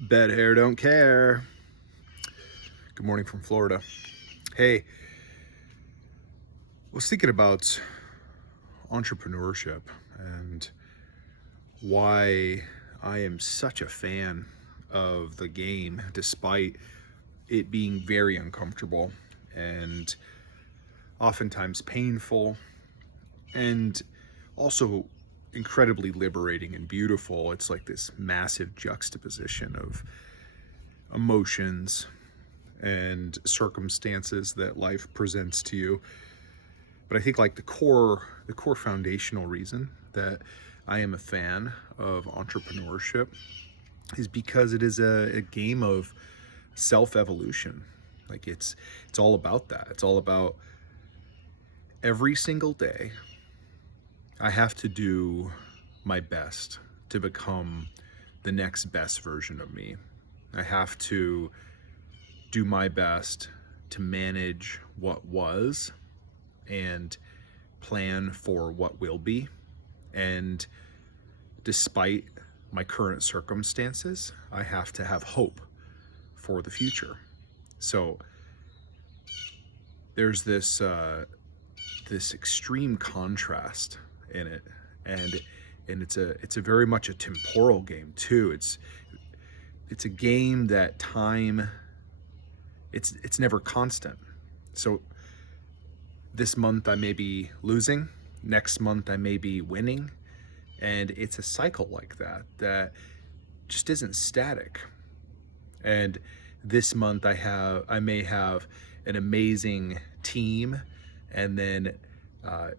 Bed hair don't care. Good morning from Florida. Hey, I was thinking about entrepreneurship and why I am such a fan of the game despite it being very uncomfortable and oftentimes painful and also incredibly liberating and beautiful. It's like this massive juxtaposition of emotions and circumstances that life presents to you. But I think like the core foundational reason that I am a fan of entrepreneurship is because it is a game of self-evolution. Like it's all about that. It's all about every single day I have to do my best to become the next best version of me. I have to do my best to manage what was and plan for what will be. And despite my current circumstances, I have to have hope for the future. So there's this extreme contrast in it, and it's a very much a temporal game too. It's a game that time, it's never constant. So this month I may be losing, next month I may be winning, and it's a cycle like that just isn't static. And this month I may have an amazing team, and then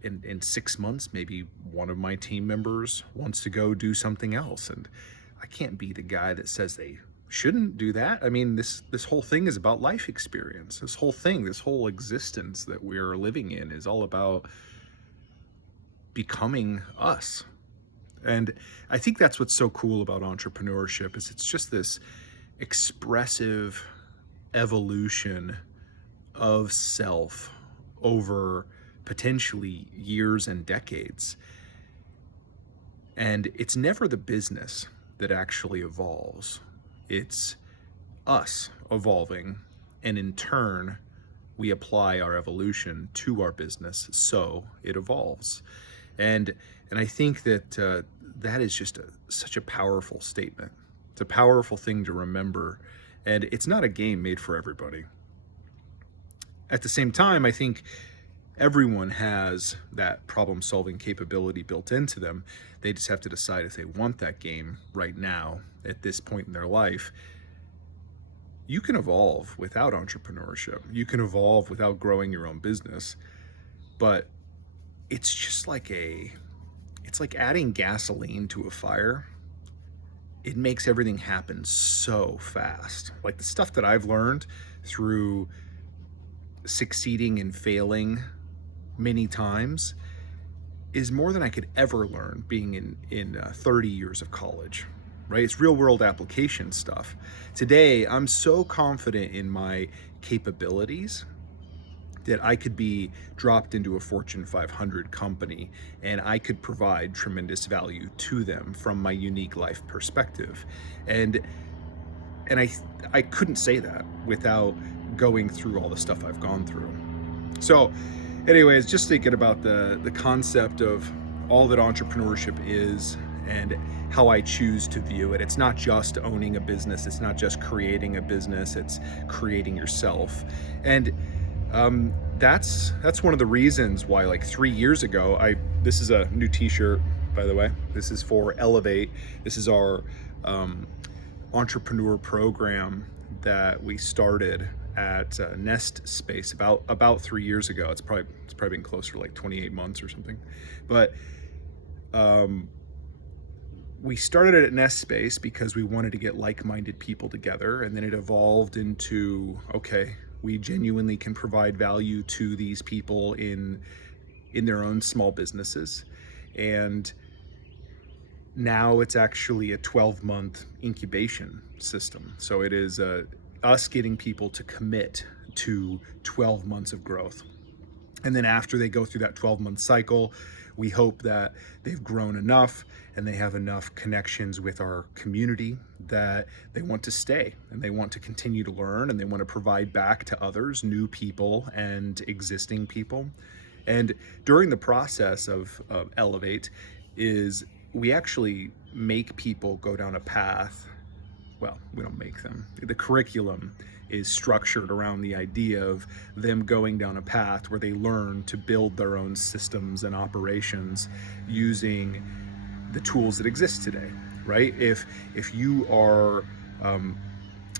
in 6 months, maybe one of my team members wants to go do something else. And I can't be the guy that says they shouldn't do that. I mean, this whole thing is about life experience. This whole existence that we're living in is all about becoming us. And I think that's what's so cool about entrepreneurship is it's just this expressive evolution of self over potentially years and decades. And it's never the business that actually evolves. It's us evolving, and in turn, we apply our evolution to our business so it evolves. And I think that that is just such a powerful statement. It's a powerful thing to remember, and it's not a game made for everybody. At the same time, I think everyone has that problem-solving capability built into them. They just have to decide if they want that game right now, at this point in their life. You can evolve without entrepreneurship. You can evolve without growing your own business. But it's just like it's like adding gasoline to a fire. It makes everything happen so fast. Like the stuff that I've learned through succeeding and failing many times is more than I could ever learn being in 30 years of college, right? It's real world application stuff. Today, I'm so confident in my capabilities that I could be dropped into a Fortune 500 company and I could provide tremendous value to them from my unique life perspective. And I couldn't say that without going through all the stuff I've gone through. So anyways, just thinking about the concept of all that entrepreneurship is and how I choose to view it. It's not just owning a business. It's not just creating a business. It's creating yourself. And that's one of the reasons why, like 3 years ago, this is a new t-shirt, by the way. This is for Elevate. This is our entrepreneur program that we started at Nest Space about 3 years ago. It's probably been closer to like 28 months or something. But we started it at Nest Space because we wanted to get like-minded people together, and then it evolved into, okay, we genuinely can provide value to these people in their own small businesses. And now it's actually a 12-month incubation system. So it is us getting people to commit to 12 months of growth. And then after they go through that 12-month cycle, We hope that they've grown enough and they have enough connections with our community that they want to stay and they want to continue to learn and they want to provide back to others, new people and existing people. And during the process of Elevate is we actually make people go down a path. Well, we don't make them. The curriculum is structured around the idea of them going down a path where they learn to build their own systems and operations using the tools that exist today, right? If you are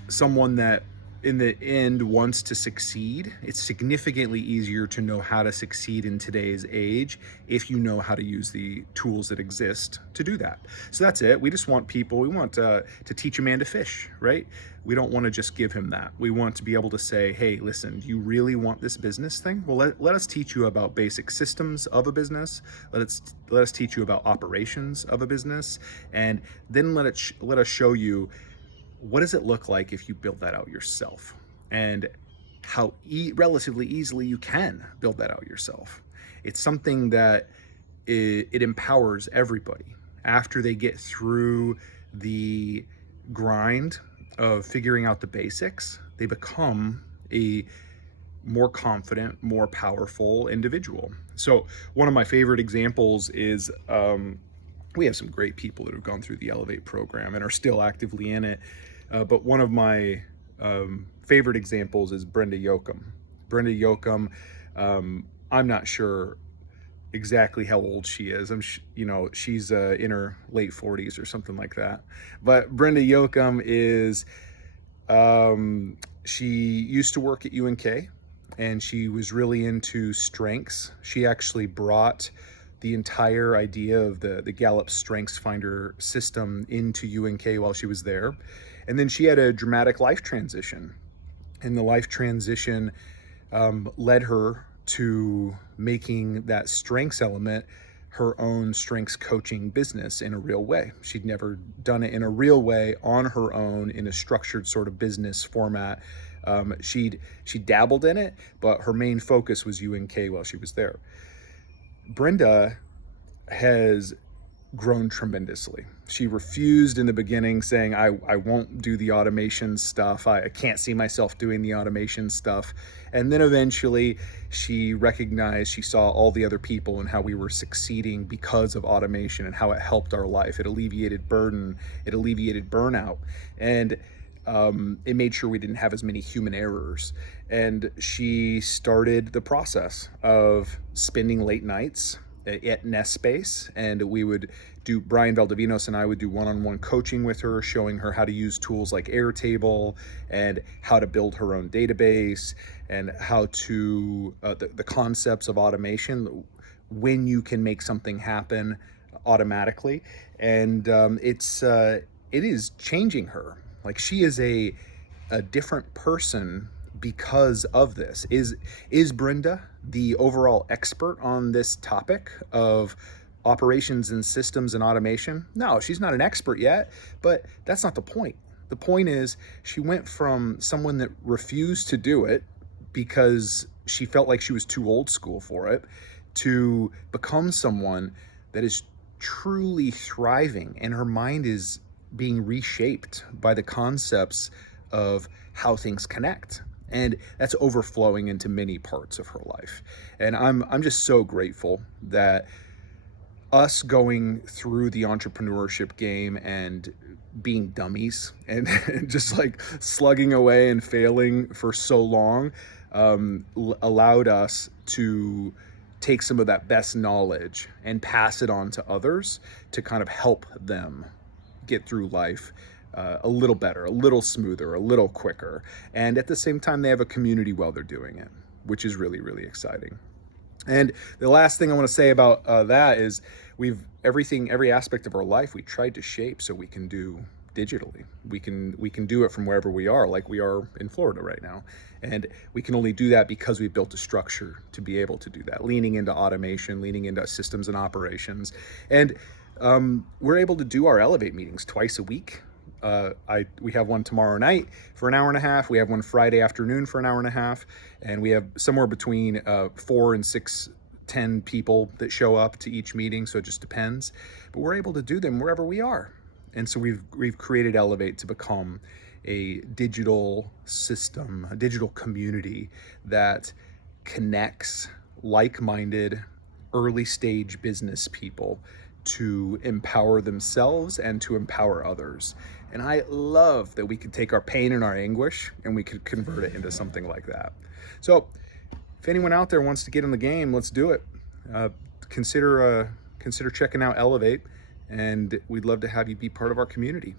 someone that in the end wants to succeed, it's significantly easier to know how to succeed in today's age if you know how to use the tools that exist to do that. So that's it. We just want people, we want to teach a man to fish, right? We don't want to just give him that. We want to be able to say, hey, listen, do you really want this business thing? Well, let us teach you about basic systems of a business. Let us teach you about operations of a business. And then let us show you what does it look like if you build that out yourself, and how relatively easily you can build that out yourself. It's something that it empowers everybody. After they get through the grind of figuring out the basics, they become a more confident, more powerful individual. So one of my favorite examples is we have some great people that have gone through the Elevate program and are still actively in it. But one of my favorite examples is Brenda Yoakum. Brenda Yoakum, I'm not sure exactly how old she is. She's in her late 40s or something like that. But Brenda Yoakum is, she used to work at UNK and she was really into strengths. She actually brought the entire idea of the Gallup Strengths Finder system into UNK while she was there. And then she had a dramatic life transition. And the life transition led her to making that strengths element her own strengths coaching business in a real way. She'd never done it in a real way on her own in a structured sort of business format. She dabbled in it, but her main focus was UNK while she was there. Brenda has grown tremendously. She refused in the beginning, saying, I won't do the automation stuff. I can't see myself doing the automation stuff. And then eventually she recognized, she saw all the other people and how we were succeeding because of automation and how it helped our life. It alleviated burden, it alleviated burnout, and it made sure we didn't have as many human errors. And she started the process of spending late nights at Nest Space, and we would do, Brian Valdivinos and I would do one-on-one coaching with her, showing her how to use tools like Airtable and how to build her own database and how to, the concepts of automation, when you can make something happen automatically. And it is changing her. Like, she is a different person because of this. Is Brenda the overall expert on this topic of operations and systems and automation? No, she's not an expert yet, but that's not the point. The point is she went from someone that refused to do it because she felt like she was too old school for it to become someone that is truly thriving, and her mind is being reshaped by the concepts of how things connect. And that's overflowing into many parts of her life. And I'm just so grateful that us going through the entrepreneurship game and being dummies and just like slugging away and failing for so long allowed us to take some of that best knowledge and pass it on to others to kind of help them get through life a little better, a little smoother, a little quicker. And at the same time, they have a community while they're doing it, which is really, really exciting. And the last thing I want to say about that is every aspect of our life we tried to shape so we can do digitally. We can do it from wherever we are, like we are in Florida right now. And we can only do that because we built a structure to be able to do that, leaning into automation, leaning into systems and operations. And we're able to do our Elevate meetings twice a week. We have one tomorrow night for an hour and a half. We have one Friday afternoon for an hour and a half. And we have somewhere between 4 and 6 10 people that show up to each meeting, so it just depends. But we're able to do them wherever we are. And so we've created Elevate to become a digital system, a digital community that connects like-minded early stage business people to empower themselves and to empower others. And I love that we could take our pain and our anguish and we could convert it into something like that. So if anyone out there wants to get in the game, let's do it. Consider checking out Elevate, and we'd love to have you be part of our community.